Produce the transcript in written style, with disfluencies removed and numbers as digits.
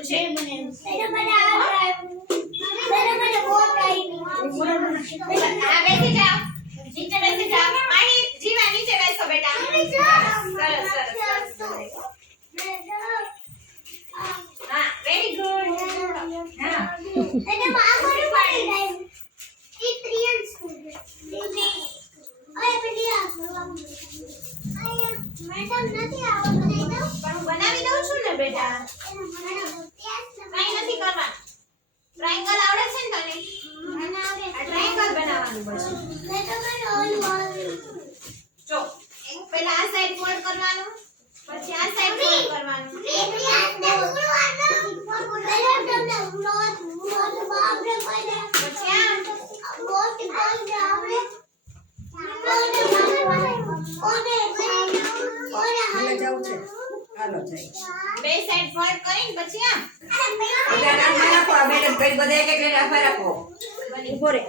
કરવાનું છે. હા બેસી જાઓ, નીચે બેસી જાઓ. માહી જીવા નીચે બેસો બેટા. સરસ સરસ સરસ. હા વેરી ગુડ. હા પણ હું બનાવી દઉં છું ને બેટા. કઈ નથી કરવાનું. ટ્રાયેંગલ આવડે છે ને તને? આ ટ્રાયેંગલ બનાવવાનું પછી. જો પહેલા આ સાઈડ ફોલ્ડ કરવાનું, પછી આ સાઈડ ફોલ્ડ કરવાનું. પછી બે સાઈડ ફોલ્ડ કરીને પછી આ મેડમ કઈ બધા એક એક લઈને આફા રાખો. ઉભો રે